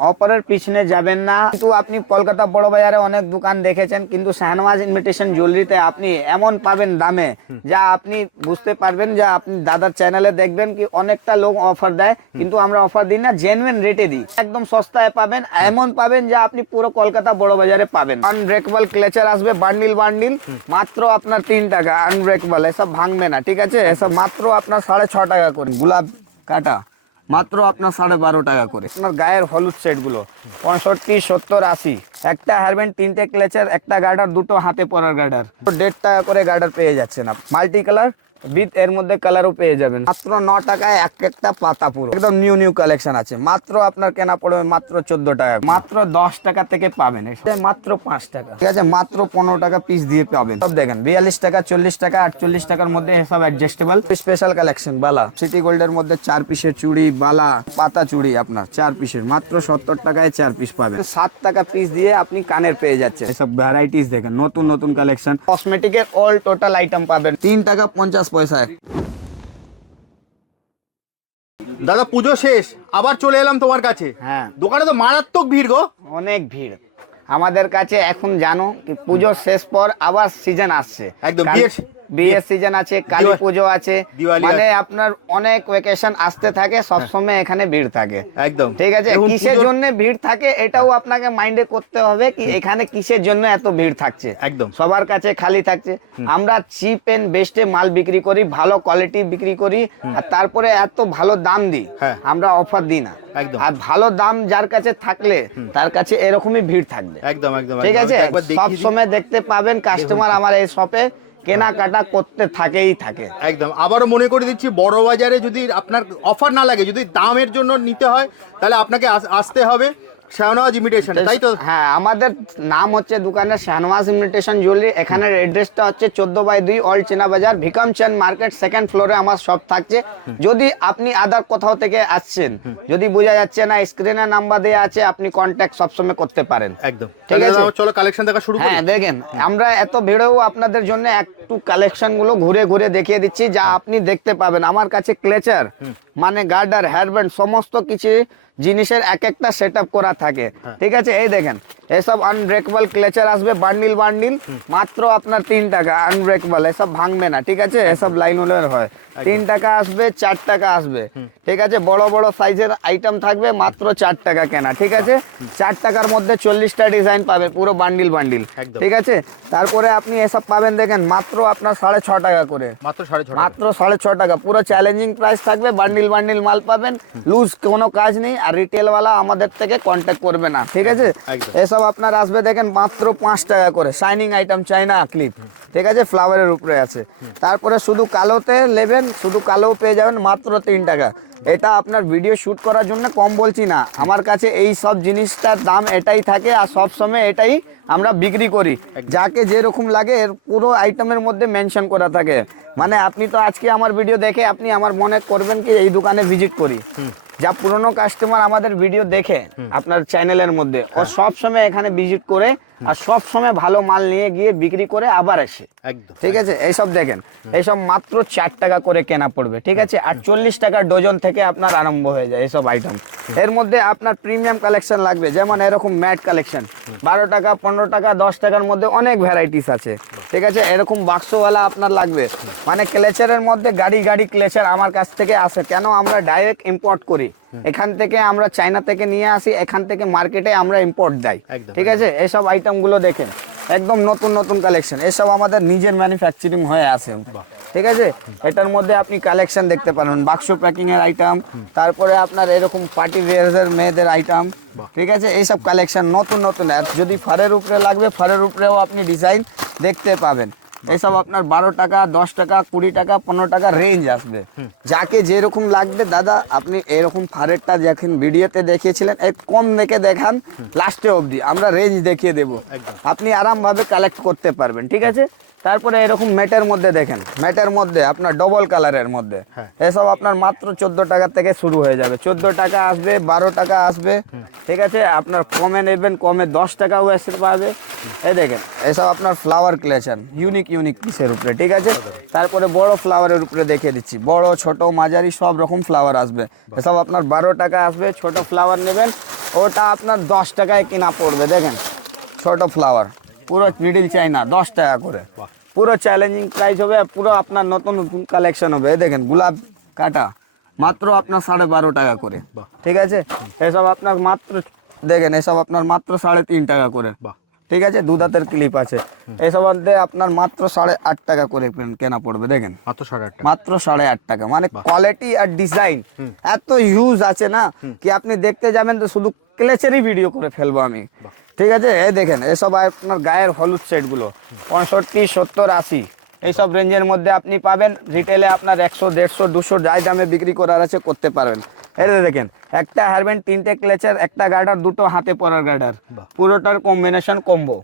অফারের পিছনে যাবেন না। কিন্তু আপনি কলকাতা বড় বাজারে অনেক দোকান দেখেছেন, কিন্তু শাহনওয়াজ ইনভিটেশন জুয়েলারিতে আপনি এমন পাবেন দামে যা আপনি বুঝতে পারবেন, যা আপনি দাদার চ্যানেলে দেখবেন কি অনেকটা লোক অফার দেয়, কিন্তু আমরা অফার দিই না, জেনুইন রেটে দিই। একদম সস্তায় পাবেন, এমন পাবেন যা আপনি পুরো কলকাতা বড় বাজারে পাবেন। আনব্রেকেবল ক্লেচার আসবে বান্ডিল বান্ডিল, মাত্র আপনার 3 টাকা। আনব্রেকেবল এসব ভাঙবে না, ঠিক আছে? এসব মাত্র আপনার 6.5 টাকা করে। গোলাপ কাটা মাত্র আপনার 12.5 টাকা করে। আপনার গায়ের হলুদ সেট গুলো 65, 70, 80। একটা হেয়ারব্যান্ড, 3টে ক্লেচার, একটা গার্ডার, 2টো হাতে পরার গার্ডার, 1.5 টাকা করে গার্ডার পেয়ে যাচ্ছেন। মাল্টি কালার বিথ এর মধ্যে কালারও পেয়ে যাবেন মাত্র 9 টাকায়। একটা পাতা পুরো একদম নিউ নিউ কালেকশন আছে। মাত্র আপনার কেনা পড়বে মাত্র 14 টাকা। মাত্র 10 টাকা থেকে পাবেন, এটা মাত্র 5 টাকা, ঠিক আছে? মাত্র 15 টাকা পিস দিয়ে পাবেন। সব দেখেন 42 টাকা, 40 টাকা, 48 টাকার মধ্যে সব অ্যাডজাস্টেবল স্পেশাল কালেকশন। বালা সিটি গোল্ডের মধ্যে 4 পিসের চুড়ি, বালা পাতা চুড়ি আপনার 4 পিসের মাত্র 70 টাকায় 4 পিস পাবেন। 7 টাকা পিস দিয়ে আপনি কানের পেয়ে যাচ্ছেন। এসব ভ্যারাইটিস দেখেন, নতুন নতুন কালেকশন। কসমেটিকের অল টোটাল আইটেম পাবেন 3 টাকা 50 পয়সায়। দাদা পুজো শেষ, আবার চলে এলাম তোমার কাছে। হ্যাঁ, দোকানে তো মারাত্মক ভিড় গো। অনেক ভিড় আমাদের কাছে। এখন জানো কি পুজো শেষ পর আবার সিজন আসছে, একদম বিয়ের সিজন আছে, কালী পুজো আছে, দিওয়ালি মানে আপনার অনেক ভ্যাকেশন আসতে থাকে, সব সময় এখানে ভিড় থাকে। একদম ঠিক আছে, কিসের জন্য ভিড় থাকে এটাও আপনাকে মাইন্ডে করতে হবে, কি এখানে কিসের জন্য এত ভিড় থাকছে। একদম সবার কাছে খালি থাকছে। আমরা চিপ এন্ড বেস্টে মাল বিক্রি করি, ভালো কোয়ালিটি বিক্রি করি, আর তারপরে এত ভালো দাম দিই। আমরা অফার দিই না। আর ভালো দাম যার কাছে থাকলে তার কাছে এরকমই ভিড় থাকবে। একদম একদম, ঠিক আছে, সব সময় দেখতে পাবেন কাস্টমার আমার এই শপে কেনাকাটা করতে থাকেই থাকে। একদম। আবারও মনে করে দিচ্ছি, বড় বাজারে যদি আপনার অফার না লাগে, যদি দামের জন্য নিতে হয়, তাহলে আপনাকে আসতে হবে শাহনওয়াজ ইমিটেশন, তাই তো? হ্যাঁ, আমাদের নাম হচ্ছে দোকানের শাহনওয়াজ ইমিটেশন জুয়েলারি। এখানের অ্যাড্রেসটা হচ্ছে 14/2 অল চেনা বাজার, ভিকাম চাঁদ মার্কেট, 2nd ফ্লোরে আমার শপ থাকছে। যদি আপনি আদার কোথাও থেকে আসছেন, যদি বোঝা যাচ্ছে না, স্ক্রিনে নাম্বার দেওয়া আছে, আপনি কন্ট্যাক্ট সবসময় করতে পারেন। একদম, ঠিক আছে। চলো কালেকশন দেখা শুরু করি। হ্যাঁ দেখেন, আমরা এত ভিড়েও আপনাদের জন্য একটু কালেকশন গুলো ঘুরে ঘুরে দেখিয়ে দিচ্ছি, যা আপনি দেখতে পাবেন। আমার কাছে ক্লেচার মানে গার্ডার, হেয়ারব্যান্ড, সমস্ত কিছু জিনিসের এক একটা সেটআপ করা থাকে। ঠিক আছে, এই দেখেন এসব আনব্রেকেবল ক্লেচার আসবে বান্ডিল বান্ডিল, মাত্র আপনার 3 টাকা। আনব্রেকেবল এসব ভাঙবে না, ঠিক আছে? এসব লাইনুলের হয়। 3 টাকা আসবে, 4 টাকা আসবে, ঠিক আছে? বড় বড় সাইজের আইটেম থাকবে, মাত্র 4 টাকা কেনা, ঠিক আছে? 4 টাকার মধ্যে 40টা ডিজাইন পাবে, পুরো বান্ডিল বান্ডিল, ঠিক আছে? তারপরে আপনি এসব পাবেন দেখেন মাত্র আপনার 6.5 টাকা করে। মাত্র 6.5 টাকা, পুরো চ্যালেঞ্জিং প্রাইস থাকবে। বান্ডিল বান্ডিল মাল পাবেন, লুজ কোনো কাজ নেই। আর রিটেলওয়ালা আমাদের থেকে কন্ট্যাক্ট করবে না, ঠিক আছে? এসব আপনার আসবে দেখেন মাত্র 5 টাকা করে। শাইনিং আইটেম, চাইনা ক্লিপ, ঠিক আছে? ফ্লাওয়ারের উপরে আছে। তারপরে শুধু কালোতে নেবেন, শুধু কালো পেয়ে যাবেন মাত্র 3 টাকা। এটা আপনার ভিডিও শুট করার জন্য কম বলছি না, আমার কাছে এই সব জিনিসটার দাম এটাই থাকে, আর সব সময় এটাই আমরা বিক্রি করি। যাকে যেরকম লাগে এর পুরো আইটেমের মধ্যে মেনশন করা থাকে। মানে আপনি তো আজকে আমার ভিডিও দেখে আপনি আমার মনে করবেন কি এই দোকানে ভিজিট করি। যা পুরনো কাস্টমার আমাদের ভিডিও দেখে আপনার চ্যানেলের মধ্যে, ও সব সময় এখানে ভিজিট করে আর সব সময় ভালো মাল নিয়ে গিয়ে বিক্রি করে আবার আসে। ঠিক আছে, এইসব দেখেন, এইসব মাত্র 4 টাকা করে কেনা পড়বে, ঠিক আছে? আর 40 টাকা ডজন থেকে আপনার আরম্ভ হয়ে যায় এইসব আইটেম। এর মধ্যে আপনার প্রিমিয়াম কালেকশন লাগবে, যেমন এরকম ম্যাট কালেকশন 12 টাকা, 15 টাকা, 10 টাকার মধ্যে অনেক ভ্যারাইটিস আছে, ঠিক আছে? এরকম বাক্সওয়ালা আপনার লাগবে, মানে ক্লেচারের মধ্যে গাড়ি গাড়ি ক্লেচার আমার কাছ থেকে আসে। কেন? আমরা ডাইরেক্ট ইম্পোর্ট করি, এখান থেকে আমরা চায়না থেকে নিয়ে আসি, এখান থেকে মার্কেটে আমরা ইম্পোর্ট দেই, ঠিক আছে? এইসব আইটেমগুলো দেখেন একদম নতুন নতুন কালেকশন, এসব আমাদের নিজের ম্যানুফ্যাকচারিং হয়ে আসে, ঠিক আছে? এটার মধ্যে আপনি কালেকশন দেখতে পারেন, বাক্স প্যাকিং এর আইটেম, তারপরে আপনার এরকম পার্টি ওয়্যারের মেয়েদের আইটেম, ঠিক আছে? এইসব কালেকশন নতুন নতুন। আর যদি ফারের উপরে লাগবে, ফারের উপরেও আপনি ডিজাইন দেখতে পাবেন। এইসব আপনার 12 টাকা, 10 টাকা, 20 টাকা, 15 টাকা রেঞ্জ আসবে। যাকে যেরকম লাগবে দাদা, আপনি এরকম ফারেরটা যখন ভিডিওতে দেখিয়েছিলেন, এক কম দেখে দেখান, লাস্টে অবধি আমরা রেঞ্জ দেখিয়ে দেবো, আপনি আরামভাবে কালেক্ট করতে পারবেন, ঠিক আছে? তারপরে এরকম ম্যাটের মধ্যে দেখেন, ম্যাটের মধ্যে আপনার ডবল কালারের মধ্যে হ্যাঁ। এসব আপনার মাত্র 14 টাকা থেকে শুরু হয়ে যাবে। 14 টাকা আসবে, 12 টাকা আসবে, ঠিক আছে। আপনার কমে নেবেন, কমে 10 টাকাও এসে পাবে। এই দেখেন এসব আপনার ফ্লাওয়ার কালেকশন, ইউনিক পিসের উপরে, ঠিক আছে। তারপরে বড় ফ্লাওয়ারের উপরে দেখিয়ে দিচ্ছি, বড় ছোট মাঝারি সব রকম ফ্লাওয়ার আসবে। এসব আপনার 12 টাকা আসবে। ছোট ফ্লাওয়ার নেবেন ওটা আপনার 10 টাকায় কিনা পড়বে। দেখেন ছোট ফ্লাওয়ার পুরো মিডিল চাইনা 10 টাকা করে, পুরো চ্যালেঞ্জিং প্রাইস হবে, পুরো আপনার নতুন নতুন কালেকশন হবে। এই দেখেন গোলাপ কাটা মাত্র আপনার 12.5 টাকা করে, ঠিক আছে। এসব আপনার মাত্র দেখেন, এসব আপনার মাত্র 3.5 টাকা করে, ঠিক আছে। দুধাতের ক্লিপ আছে, এসব আপনার মাত্র 8.5 টাকা করে কেনা পড়বে। দেখেন মাত্র 8.5 টাকা। মাত্র 8.5 টাকা। মানে কোয়ালিটি আর ডিজাইন এত হিউজ আছে না কি আপনি দেখতে যাবেন তো শুধু ক্লেচেরই ভিডিও করে ফেলবো আমি, ঠিক আছে। এই দেখেন এসব আপনার গায়ের হলুদ সেটগুলো 65, 70, 80 এইসব রেঞ্জের মধ্যে আপনি পাবেন। রিটেলে আপনার 100, 150, 200 যাই দামে বিক্রি করার আছে করতে পারবেন। এটা দেখেন একটা হেয়ারব্যান্ড, 3টে ক্লেচার, একটা গার্ডার, 2টো হাতে পরার গার্ডার, পুরোটার কম্বিনেশন কম্বো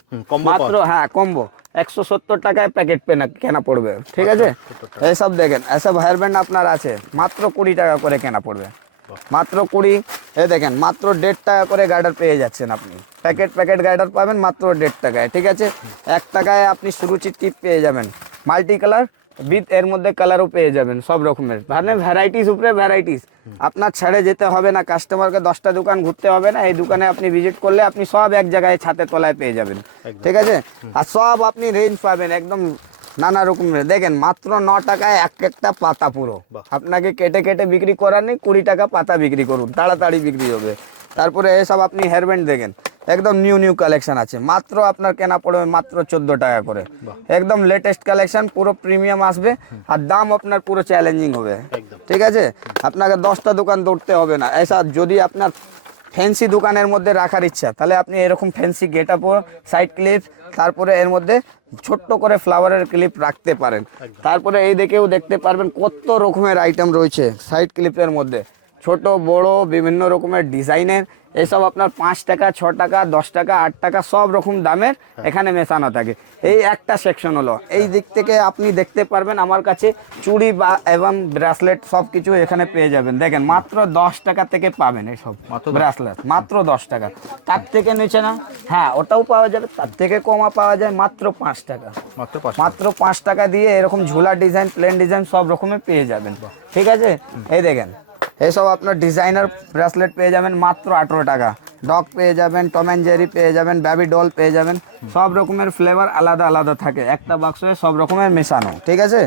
মাত্র, হ্যাঁ কম্বো 170 টাকায় প্যাকেট কেনা পড়বে, ঠিক আছে। এইসব দেখেন এসব হেয়ারব্যান্ড আপনার আছে মাত্র 20 টাকা করে কেনা পড়বে, মাত্র 20। এই দেখেন মাত্র 1.5 টাকা করে গার্ডার পেয়ে যাচ্ছেন আপনি, প্যাকেট গার্ডার পাবেন মাত্র 1.5 টাকায়, ঠিক আছে। 1 টাকায় আপনি সুরুচির টিপ পেয়ে যাবেন, মাল্টি কালার বিথ এর মধ্যে কালারও পেয়ে যাবেন সব রকমের, মানে ভ্যারাইটিস উপরে ভ্যারাইটিস। আপনার ছেড়ে যেতে হবে না, কাস্টমারকে 10টা দোকান ঘুরতে হবে না। এই দোকানে আপনি ভিজিট করলে আপনি সব এক জায়গায় ছাদের তলায় পেয়ে যাবেন, ঠিক আছে। আর সব আপনি রেঞ্জ পাবেন একদম নানা রকমের। দেখেন মাত্র 9 টাকায় একটা পাতা পুরো, আপনাকে কেটে কেটে বিক্রি করার নেই, 20 টাকা পাতা বিক্রি করুন, তাড়াতাড়ি বিক্রি হবে। তারপরে এসব আপনি হেয়ারব্যান্ড দেখেন একদম নিউ কালেকশন আছে, মাত্র আপনার কেনা পড়বে মাত্র 14 টাকা করে, একদম লেটেস্ট কালেকশন, পুরো প্রিমিয়াম আসবে আর দাম আপনার পুরো চ্যালেঞ্জিং হবে, ঠিক আছে। আপনাকে 10টা দোকান দৌড়তে হবে না। এসব যদি আপনার ফ্যান্সি দোকানের মধ্যে রাখার ইচ্ছা তাহলে আপনি এরকম ফ্যান্সি গেটআপ, সাইড ক্লিপ, তারপরে এর মধ্যে ছোট্ট করে ফ্লাওয়ারের ক্লিপ রাখতে পারেন। তারপরে এই দিকেও দেখতে পারবেন কত রকমের আইটেম রয়েছে সাইড ক্লিপের মধ্যে, ছোট বড় বিভিন্ন রকমের ডিজাইনের। এইসব আপনার 5 টাকা, 6 টাকা, 10 টাকা, 8 টাকা সব রকম দামের এখানে মেশানো থাকে। এই একটা সেকশন হলো, এই দিক থেকে আপনি দেখতে পারবেন আমার কাছে চুড়ি বা এবং ব্রেসলেট সব কিছু এখানে পেয়ে যাবেন। দেখেন মাত্র 10 টাকা থেকে পাবেন এইসব ব্রেসলেট, মাত্র 10 টাকা। তার থেকে নিচে না, হ্যাঁ ওটাও পাওয়া যাবে, তার থেকে কমা পাওয়া যায় মাত্র 5 টাকা, মাত্র 5 টাকা দিয়ে এরকম ঝোলা ডিজাইন, প্লেন ডিজাইন সব রকমের পেয়ে যাবেন, ঠিক আছে। এই দেখেন এইসব আপনার ডিজাইনার ব্রেসলেট পেয়ে যাবেন মাত্র 18 টাকা, ডগ পেয়ে যাবেন, টম অ্যান্ড জেরি পেয়ে যাবেন, বেবি ডল পেয়ে যাবেন, সব রকমের ফ্লেভার আলাদা আলাদা থাকে একটা বাক্সে, সব রকমের মেশানো, ঠিক আছে।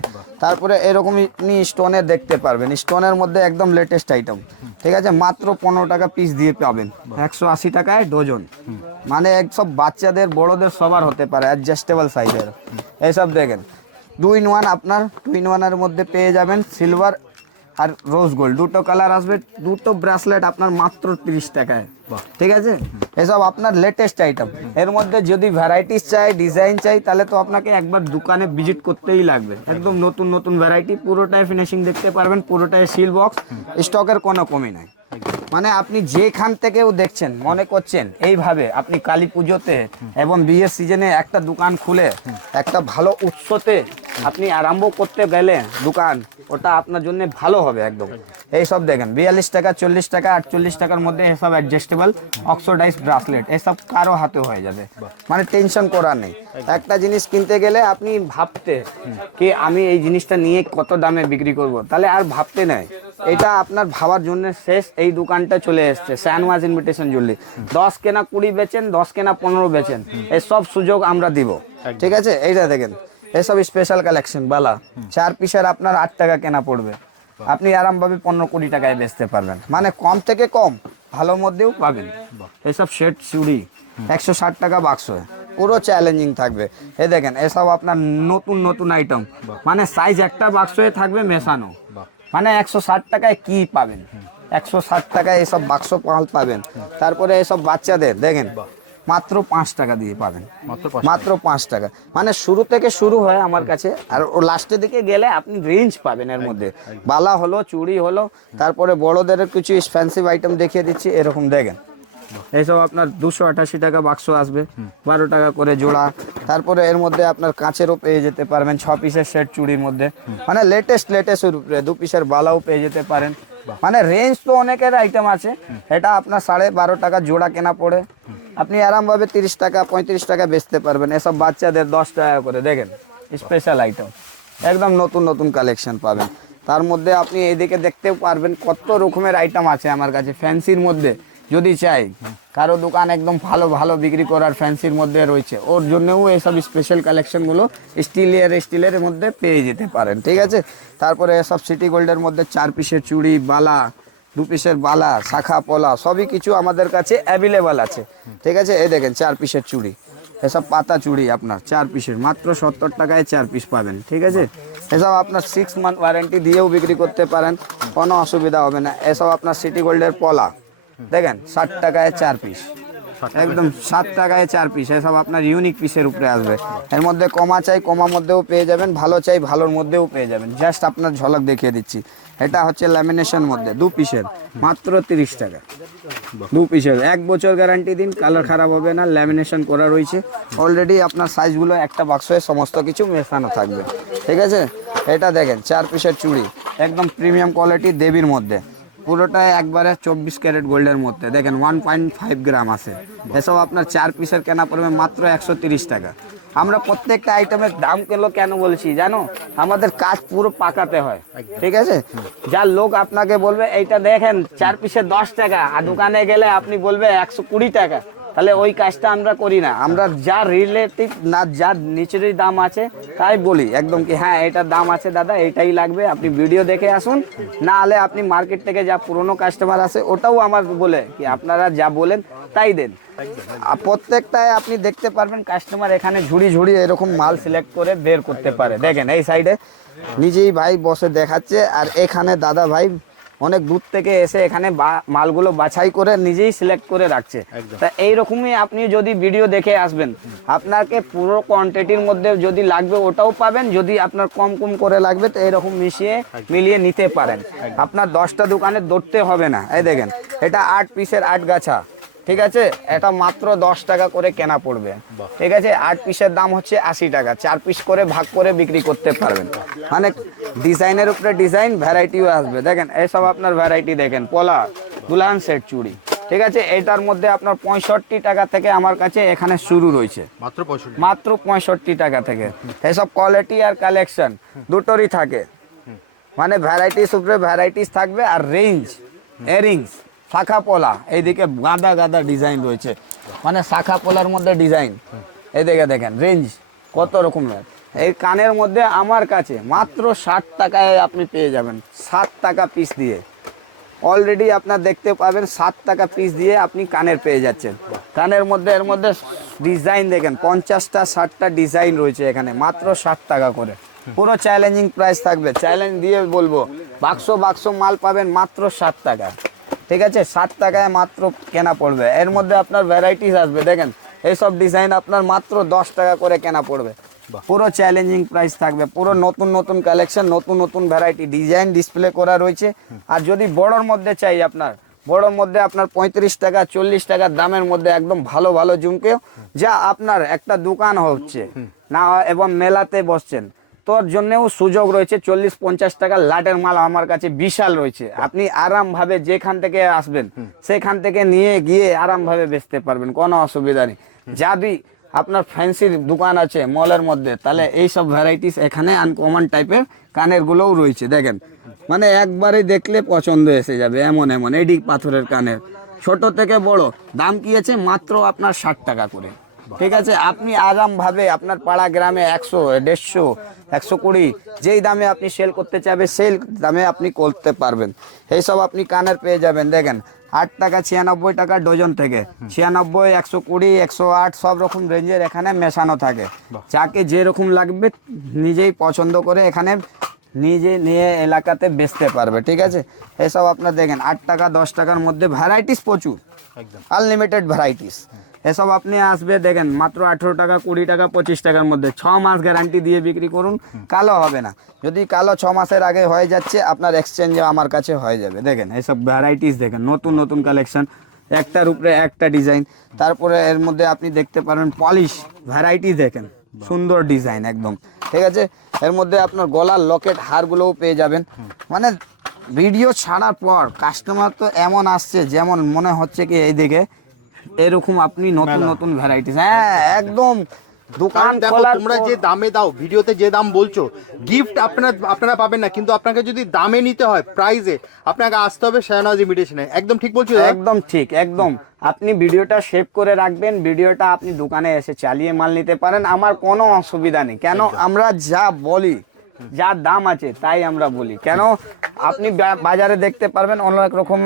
তারপরে এরকম আপনি স্টোনের দেখতে পারবেন, স্টোনের মধ্যে একদম লেটেস্ট আইটেম, ঠিক আছে, মাত্র 15 টাকা পিস দিয়ে পাবেন, 180 টাকায় ডজন। মানে সব বাচ্চাদের বড়দের সবার হতে পারে, অ্যাডজাস্টেবল সাইজের। এইসব দেখেন 2 in 1, আপনার 2 in 1 এর মধ্যে পেয়ে যাবেন সিলভার আর রোজ গোল্ড, 2টো কালার আসবে, 2টো ব্রেসলেট আপনার মাত্র 30 টাকায়, ঠিক আছে। এসব আপনার লেটেস্ট আইটেম, এর মধ্যে যদি ভ্যারাইটিস চাই, ডিজাইন চাই, তাহলে তো আপনাকে একবার দোকানে ভিজিট করতেই লাগবে। একদম নতুন ভ্যারাইটি, পুরোটাই ফিনিশিং দেখতে পারবেন, পুরোটাই সিল বক্স, স্টকের কোনো কমি নাই। মানে আপনি যেখান থেকেও দেখছেন মনে করছেন এইভাবে আপনি কালী পুজোতে এবং বিয়ের সিজনে একটা দোকান খুলে একটা ভালো উৎসতে আপনি আরম্ভ করতে গেলে দোকান, ওটা আপনার জন্য ভালো হবে একদম। এইসব দেখেন 42 টাকা, 40 টাকা, 48 টাকার মধ্যে এসব অ্যাডজাস্টেবল অক্সিডাইজ ব্রাসলেট, এসব কারো হাতে হয়ে যাবে, মানে টেনশন করার নেই। একটা জিনিস কিনতে গেলে আপনি ভাবতে কি আমি এই জিনিসটা নিয়ে কত দামে বিক্রি করব, তাহলে আর ভাবতে নেই, এটা আপনার ভাবার জন্য শেষ। এই দোকানটা চলে এসছে শাহনওয়াজ ইনভিটেশন জুয়েলারি, 10 কেনা 20 বেচেন, 10 কেনা 15 বেচেন, এই সব সুযোগ আমরা দিব, ঠিক আছে। এইটা দেখেন এসব স্পেশাল কালেকশন বালা, 4 পিসের আপনার 8 টাকা কেনা পড়বে, আপনি আরামভাবে 15-20 টাকায় বেচতে পারবেন, মানে কম থেকে কম ভালোর মধ্যেও পাবেন। এসব সেট চুড়ি 160 টাকা বাক্স, পুরো চ্যালেঞ্জিং থাকবে। এই দেখেন এসব আপনার নতুন আইটেম, মানে সাইজ একটা বাক্সে থাকবে মেশানো, মানে 160 টাকায় কি পাবেন, 160 টাকায় এসব বাক্স মাল পাবেন। তারপরে এসব বাচ্চাদের দেখেন মাত্র 5 টাকা দিয়ে পাবেন, মাত্র 5 টাকা, মানে শুরু থেকে শুরু হয় আমার কাছে, আর ও লাস্টের দিকে গেলে আপনি রেঞ্জ পাবেন এর মধ্যে, বালা হলো, চুড়ি হলো, তারপরে বড়দের কিছু এক্সপেন্সিভ আইটেম দেখিয়ে দিচ্ছি। এরকম দেখেন এইসব আপনার 288 টাকা বাক্স আসবে, 12 টাকা করে জোড়া, তারপরে এর মধ্যে আপনার কাঁচেরও পেয়ে যেতে পারবেন 6 পিসের সেট চুড়ির মধ্যে, মানে লেটেস্টের উপরে 2 পিসের বালাও পেয়ে যেতে পারেন। মানে রেঞ্জ তো অনেকের আইটেম আছে, এটা আপনার 12.5 টাকা জোড়া কেনা পড়ে, আপনি আরামভাবে 30 টাকা 35 টাকা বেচতে পারবেন। এসব বাচ্চাদের 10 টাকা করে, দেখেন স্পেশাল আইটেম, একদম নতুন নতুন কালেকশন পাবেন। তার মধ্যে আপনি এইদিকে দেখতেও পারবেন কত রকমের আইটেম আছে আমার কাছে ফ্যান্সির মধ্যে। যদি চাই কারো দোকান একদম ভালো ভালো বিক্রি করার ফ্যান্সির মধ্যে রয়েছে, ওর জন্যও এইসব স্পেশাল কালেকশনগুলো স্টিলের মধ্যে পেয়ে যেতে পারেন, ঠিক আছে। তারপরে এসব সিটি গোল্ডের মধ্যে 4 পিসের চুড়ি, বালা, 2 পিসের বালা, শাখা পলা সবই কিছু আমাদের কাছে অ্যাভেলেবেল আছে, ঠিক আছে। এই দেখেন 4 পিসের চুড়ি, এসব পাতা চুড়ি আপনার 4 পিসের মাত্র 70 টাকায় 4 পিস পাবেন, ঠিক আছে। এসব আপনার 6 মান্থ ওয়ারেন্টি দিয়েও বিক্রি করতে পারেন, কোনো অসুবিধা হবে না। এসব আপনার সিটি গোল্ডের পলা দেখেন 60 টাকায় 4 পিস, একদম 7 টাকায় 4 পিস। এসব আপনার ইউনিক পিসের উপরে আসবে। এর মধ্যে কমা চাই কমার মধ্যেও পেয়ে যাবেন, ভালো চাই ভালোর মধ্যেও পেয়ে যাবেন। জাস্ট আপনার ঝলক দেখিয়ে দিচ্ছি, এটা হচ্ছে ল্যামিনেশন মধ্যে 2 পিসের মাত্র 30 টাকা। 2 পিসের 1 বছর গ্যারান্টি দিন, কালার খারাপ হবে না, ল্যামিনেশন করা রয়েছে অলরেডি। আপনার সাইজগুলো একটা বাক্সে সমস্ত কিছু মেশানো থাকবে, ঠিক আছে। এটা দেখেন 4 পিসের চুড়ি, একদম প্রিমিয়াম কোয়ালিটি দেবীর মধ্যে, পুরোটাই একবারে 24 ক্যারেট গোল্ডের মধ্যে, দেখেন 1.5 গ্রাম আছে। এসব আপনার 4 পিসের কেনা পড়বে মাত্র 130 টাকা। আমরা প্রত্যেকটা আইটেমের দাম কেন বলছি জানো, আমাদের কাজ পুরো পাকাতে হয়, ঠিক আছে। যার লোক আপনাকে বলবে এইটা দেখেন 4 পিসে 10 টাকা, আর দোকানে গেলে আপনি বলবে 120 টাকা, তাহলে ওই কাজটা আমরা করি না। আমরা যা রিলেটিভ না, যার নিচেরই দাম আছে তাই বলি একদম কি হ্যাঁ এটার দাম আছে দাদা, এইটাই লাগবে, আপনি ভিডিও দেখে আসুন। না হলে আপনি মার্কেট থেকে যা পুরনো কাস্টমার আছে ওটাও আমার বলে কি আপনারা যা বলেন তাই দেন। আর প্রত্যেকটায় আপনি দেখতে পারবেন কাস্টমার এখানে ঝুড়ি ঝুড়ি এরকম মাল সিলেক্ট করে বের করতে পারে। দেখেন এই সাইডে নিজেই ভাই বসে দেখাচ্ছে, আর এখানে দাদা ভাই অনেক দূর থেকে এসে এখানে মালগুলো বাছাই করে নিজেই সিলেক্ট করে রাখছে। তা এইরকমই আপনি যদি ভিডিও দেখে আসবেন, আপনাকে পুরো কোয়ান্টিটির মধ্যে যদি লাগবে ওটাও পাবেন, যদি আপনার কম কম করে লাগবে তো এরকম মিলিয়ে নিতে পারেন। আপনার 10টা দোকানে দৌড়তে হবে না। এই দেখেন এটা 8 পিসের 8 গাছা, ঠিক আছে, এটা মাত্র 10 টাকা করে কেনা পড়বে, ঠিক আছে। 8 পিসের দাম হচ্ছে 80 টাকা, 4 পিস করে ভাগ করে বিক্রি করতে পারবেন। মানে ডিজাইনের উপরে ডিজাইন, ভ্যারাইটিও আসবে। দেখেন এইসব আপনার ভ্যারাইটি দেখেন, পলা দুলহান সেট চুড়ি, ঠিক আছে। এটার মধ্যে আপনার 65 টাকা থেকে আমার কাছে এখানে শুরু রয়েছে, মাত্র 65 টাকা থেকে। এসব কোয়ালিটি আর কালেকশন দুটোরই থাকে, মানে ভ্যারাইটিস উপরে ভ্যারাইটিস থাকবে। আর রেঞ্জ, ইয়ারিংস, শাখা পলা, এইদিকে গাদা গাদা ডিজাইন রয়েছে, মানে শাখা পলার মধ্যে ডিজাইন। এইদিকে দেখেন রেঞ্জ কত রকমের। এই কানের মধ্যে আমার কাছে মাত্র 60 টাকায় আপনি পেয়ে যাবেন, 7 টাকা পিস দিয়ে। অলরেডি আপনার দেখতে পাবেন 7 টাকা পিস দিয়ে আপনি কানের পেয়ে যাচ্ছেন। কানের মধ্যে এর মধ্যে ডিজাইন দেখেন 50টা 60টা ডিজাইন রয়েছে এখানে, মাত্র 60 টাকা করে। পুরো চ্যালেঞ্জিং প্রাইস থাকবে, চ্যালেঞ্জ দিয়ে বলবো বাক্স মাল পাবেন মাত্র 7 টাকা, ঠিক আছে। 7 টাকায় মাত্র কেনা পড়বে। এর মধ্যে আপনার ভ্যারাইটিস আসবে, দেখেন এইসব ডিজাইন আপনার মাত্র 10 টাকা করে কেনা পড়বে। পুরো চ্যালেঞ্জিং প্রাইস থাকবে, পুরো নতুন নতুন কালেকশন, নতুন নতুন ভ্যারাইটি ডিজাইন ডিসপ্লে করা রয়েছে। আর যদি বড়োর মধ্যে চাই আপনার, বড়োর মধ্যে আপনার 35 টাকা 40 টাকার দামের মধ্যে একদম ভালো ভালো ঝুমকে, যা আপনার একটা দোকান হচ্ছে না এবং মেলাতে বসছেন তোর জন্যও সুযোগ রয়েছে। 40-50 টাকার লাটের মাল আমার কাছে বিশাল রয়েছে, আপনি আরামভাবে যেখান থেকে আসবেন সেখান থেকে নিয়ে গিয়ে আরামভাবে বেচতে পারবেন, কোনো অসুবিধা নেই। যদি আপনার ফ্যান্সির দোকান আছে মলের মধ্যে, তাহলে এইসব ভ্যারাইটিস এখানে আনকমন টাইপের কানের গুলোও রয়েছে। দেখেন মানে একবারে দেখলে পছন্দ এসে যাবে, এমন এমন এডি পাথরের কানের, ছোট থেকে বড়। দাম কি আছে মাত্র আপনার 60 টাকা করে, ঠিক আছে। আপনি আরামভাবে আপনার পাড়া গ্রামে 100, 150, 120 যেই দামে আপনি সেল করতে চাইবে সেই দামে আপনি করতে পারবেন। এইসব আপনি কানের পেয়ে যাবেন। দেখেন 8 টাকা 96 টাকা ডজন থেকে 96, 120, 108 সব রকম রেঞ্জের এখানে মেশানো থাকে। যাকে যেরকম লাগবে নিজেই পছন্দ করে এখানে নিজে নিয়ে এলাকাতে বেচতে পারবে, ঠিক আছে। এসব আপনার দেখেন 8 টাকা 10 টাকার মধ্যে ভ্যারাইটিস প্রচুর, আনলিমিটেড ভ্যারাইটিস। এসব আপনি আসবে দেখেন মাত্র 18 টাকা 20 টাকা 25 টাকার মধ্যে। 6 মাস গ্যারান্টি দিয়ে বিক্রি করুন, কালো হবে না। যদি কালো 6 মাসের আগে হয়ে যাচ্ছে আপনার এক্সচেঞ্জ আমার কাছে হয়ে যাবে। দেখেন এইসব ভ্যারাইটিস দেখেন, নতুন নতুন কালেকশন, একটার উপরে একটা ডিজাইন। তারপরে এর মধ্যে আপনি দেখতে পারেন পলিশ ভ্যারাইটি, দেখেন সুন্দর ডিজাইন একদম, ঠিক আছে। এর মধ্যে আপনার গলার লকেট হারগুলোও পেয়ে যাবেন। মানে ভিডিও ছাড়ার পর কাস্টমার তো এমন আসছে যেমন মনে হচ্ছে কি এইদিকে এরকম আপনি নতুন নতুন ভ্যারাইটিস, হ্যাঁ একদম দোকান কারণ দেখো খোলার তোমরা পর- যে দামে দাও, ভিডিওতে যে দাম বলছো, গিফট আপনারা পাবেন না, কিন্তু আপনাকে যদি দামে নিতে হয়, প্রাইজে, আপনাকে আসতে হবে শাহনাজ ইমিটেশনে। একদম ঠিক বলছো দাদা? একদম ঠিক, একদম। আপনি ভিডিওটা সেভ করে রাখবেন, ভিডিওটা আপনি দোকানে এসে চালিয়ে মাল নিতে পারেন, আমার কোনো অসুবিধা নেই। কেন আমরা যা বলি, যা দাম আছে তাই আমরা বলি। কেন আপনি বাজারে দেখতে পারবেন অনেক রকম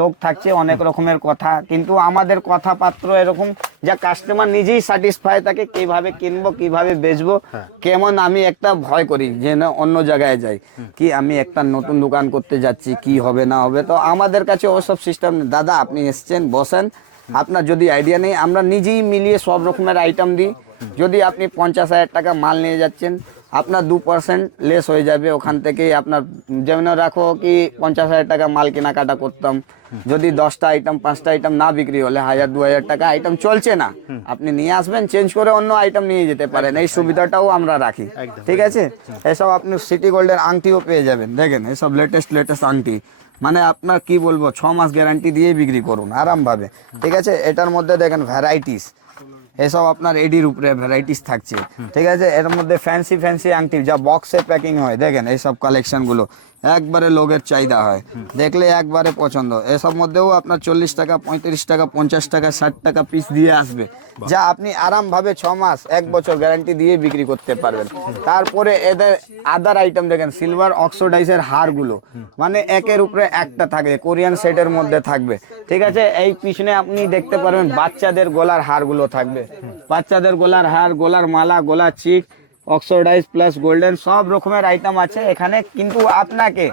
লোক থাকছে, অনেক রকমের কথা, কিন্তু আমাদের কথাপাত্র এরকম যা কাস্টমার নিজেই স্যাটিসফাই থাকে, কিভাবে কিনবো, কিভাবে বেচবো। কেমন আমি একটা ভয় করি যে না অন্য জায়গায় যাই, কি আমি একটা নতুন দোকান করতে যাচ্ছি, কি হবে না হবে। তো আমাদের কাছে ওসব সিস্টেম নেই। দাদা আপনি এসছেন, বসেন, আপনার যদি আইডিয়া নেই আমরা নিজেই মিলিয়ে সব রকমের আইটেম দিই। যদি আপনি 50,000 টাকা মাল নিয়ে যাচ্ছেন, আপনার 2% লেস হয়ে যাবে ওখান থেকেই। আপনার যেমন রাখো কি 50,000 টাকা মাল কেনাকাটা করতাম, যদি 10টা আইটেম 5টা আইটেম না বিক্রি হলে 1,000-2,000 টাকা আইটেম চলছে না, আপনি নিয়ে আসবেন, চেঞ্জ করে অন্য আইটেম নিয়ে যেতে পারেন। এই সুবিধাটাও আমরা রাখি, ঠিক আছে। এসব আপনি সিটি গোল্ডের আংটিও পেয়ে যাবেন, দেখেন এসব লেটেস্ট আংটি, মানে আপনার কি বলবো 6 মাস গ্যারান্টি দিয়ে বিক্রি করুন আরামভাবে, ঠিক আছে। এটার মধ্যে দেখেন ভ্যারাইটিস, এসব আপনার এডির উপরে ভ্যারাইটিস থাকছে, ঠিক আছে। এর মধ্যে ফ্যান্সি আংটি যা বক্সে প্যাকিং হয়, দেখেন এইসব কালেকশনগুলো একবারে লোকের চাহিদা হয়, দেখলে একবারে পছন্দ। এসব মধ্যেও আপনার 40 টাকা, 35 টাকা, 50 টাকা, 60 টাকা পিস দিয়ে আসবে, যা আপনি আরামভাবে 6 মাস 1 বছর গ্যারান্টি দিয়ে বিক্রি করতে পারবেন। তারপরে এদের আদার আইটেম দেখেন, সিলভার অক্সিডাইজের হারগুলো, মানে একের উপরে একটা থাকবে, কোরিয়ান সেটের মধ্যে থাকবে, ঠিক আছে। এই পিছনে আপনি দেখতে পারবেন বাচ্চাদের গলার হারগুলো থাকবে, বাচ্চাদের গলার হার, গলার মালা, গলার চিক, অক্সিডাইজ প্লাস গোল্ডেন, সব রকমের আইটেম আছে এখানে। কিন্তু আপনাকে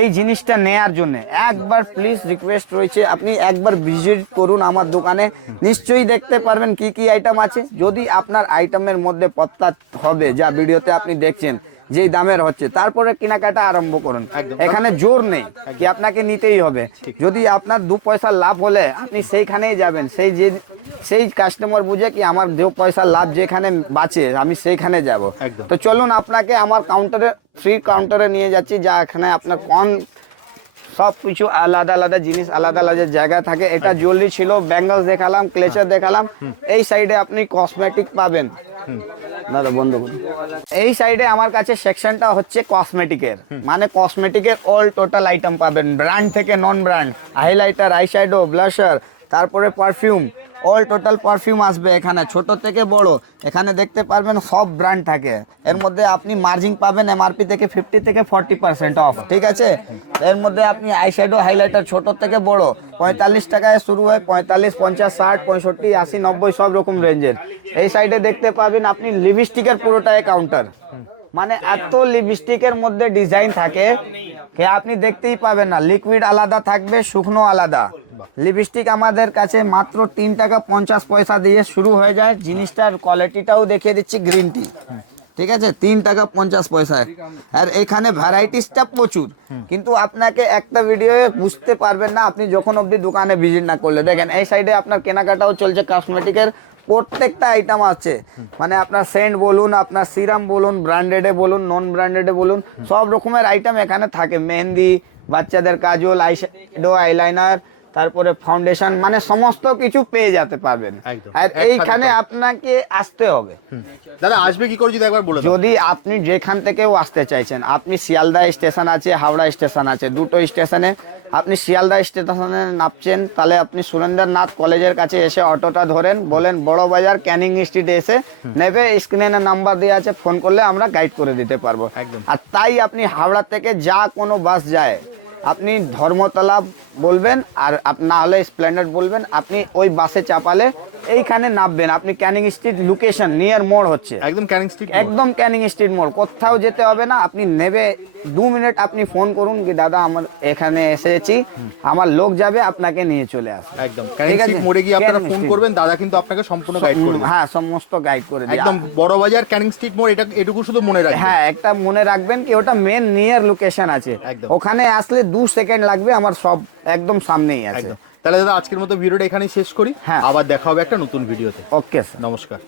এই জিনিসটা নেয়ার জন্য একবার প্লিজ রিকোয়েস্ট রয়েছে, আপনি একবার ভিজিট করুন আমার দোকানে, নিশ্চয়ই দেখতে পারবেন কি কি আইটেম আছে। যদি আপনার আইটেমের মধ্যে পত্তা হবে যা ভিডিওতে আপনি দেখছেন যেই দামের হচ্ছে, তারপরে কেনাকাটা আরম্ভ করুন। এখানে জোর নেই কি আপনাকে নিতেই হবে। যদি আপনার 2 পয়সা লাভ হলে আপনি সেইখানেই যাবেন, সেই কাস্টমার বুঝে কি আমার 2 পয়সা লাভ যেখানে বাঁচে আমি সেইখানে যাব। তো চলুন আপনাকে আমার কাউন্টারে, ফ্রি কাউন্টারে নিয়ে যাচ্ছি, যা এখানে আপনার সব কিছু আলাদা আলাদা জিনিস, আলাদা আলাদা জায়গা থাকে। এটা জুয়েলারি ছিল, ব্যাঙ্গলস দেখালাম, ক্লেচার দেখালাম। এই সাইডে আপনি কসমেটিক পাবেন। দাদা বন্ধ করুন। এই সাইডে আমার কাছে সেকশনটা হচ্ছে কসমেটিকের, মানে কসমেটিকের অল টোটাল আইটেম পাবেন, ব্র্যান্ড থেকে নন ব্র্যান্ড, হাইলাইটার, আইশ্যাডো, ব্লাশার, তারপরে পারফিউম, অল টোটাল পারফিউম আসবে এখানে, ছোট থেকে বড়। এখানে দেখতে পারবেন সব ব্র্যান্ড থাকে। এর মধ্যে আপনি মার্জিন পাবেন এমআরপি থেকে 50 থেকে 40% অফ, ঠিক আছে। এর মধ্যে আপনি আইশ্যাডো, হাইলাইটার ছোট থেকে বড় 45 টাকায় শুরু হয়, 45, 50, 60, 65, 80, 90 সব রকম রেঞ্জের। এই সাইডে দেখতে পাবেন আপনি লিপস্টিকের পুরোটাই কাউন্টার, মানে এত লিপস্টিকের মধ্যে ডিজাইন থাকে যে আপনি দেখতেই পাবেন না। লিকুইড আলাদা থাকবে, শুকনো আলাদা। লিপস্টিক আমাদের কাছে মাত্র 3 টাকা 50 পয়সা দিয়ে শুরু হয়ে যায়। জিনিসটার কোয়ালিটিটাও দেখিয়ে দিচ্ছি, গ্রিন টি, ঠিক আছে, 3 টাকা 50 পয়সায়। আর এখানে ভ্যারাইটিসটা প্রচুর, কিন্তু আপনাকে একটা ভিডিও বুঝতে পারবেন না আপনি যখন অবধি দোকানে ভিজিট না করলে। দেখেন এই সাইডে আপনার কেনাকাটাও চলছে, কসমেটিকের প্রত্যেকটা আইটেম আছে, মানে আপনার সেন্ট বলুন, আপনার সিরাম বলুন, ব্র্যান্ডেডে বলুন, নন ব্র্যান্ডেডে বলুন, সব রকমের আইটেম এখানে থাকে। মেহেন্দি, বাচ্চাদের কাজল, আইশ্যাডো, আইলাইনার, তারপরে ফাউন্ডেশন, মানে সমস্ত কিছু পেয়ে যেতে পারবেন। আর এইখানে আপনাকে আসতে হবে। দাদা আসবে কি করে যদি একবার বলে দাও। যদি আপনি যেখান থেকেও আসতে চাইছেন, আপনি শিয়ালদা স্টেশন আছে, হাওড়া স্টেশন আছে, দুটো স্টেশনে আপনি শিয়ালদা স্টেশনে নামছেন, তাহলে আপনি সুরেন্দ্রনাথ কলেজের কাছে এসে অটোটা ধরেন, বলেন বড় বাজার ক্যানিং স্ট্রিটে এসে নেবে, স্ক্রিনে নাম্বার দেওয়া আছে, ফোন করলে আমরা গাইড করে দিতে পারবো। আর তাই আপনি হাওড়া থেকে যা কোনো বাস যায়, আপনি ধর্মতলা বলবেন, আর না হলে স্প্লেন্ডার বলবেন, আপনি ওই বাসে চাপালে এইখানে নামবেন। আপনি ক্যানিং স্ট্রিট লোকেশন নিয়ার মোড় হচ্ছে, একদম ক্যানিং স্ট্রিট, একদম ক্যানিং স্ট্রিট মোড়, কোথাও যেতে হবে না। আপনি নেবে 2 মিনিট, আপনি ফোন করুন কি দাদা আমার এখানে এসেছি, আমার লোক যাবে, আপনাকে নিয়ে চলে আসবে। একদম ক্যানিং স্ট্রিট মোড়ে গিয়ে আপনারা ফোন করবেন, দাদা কিন্তু আপনাকে সম্পূর্ণ গাইড করে দেবে। হ্যাঁ, সমস্ত গাইড করে দেবে। একদম বড় বাজার ক্যানিং স্ট্রিট মোড়, এটা এটুকু শুধু মনে রাখবেন। হ্যাঁ, একটা মনে রাখবেন কি ওটা মেন নিয়ার লোকেশন আছে, ওখানে আসলে 2 সেকেন্ড লাগবে, আমার সব একদম সামনেই আছে। তাহলে দাদা আজকের মতো ভিডিওটা এখানেই শেষ করি, আবার দেখা হবে একটা নতুন ভিডিওতে। ওকে স্যার, নমস্কার।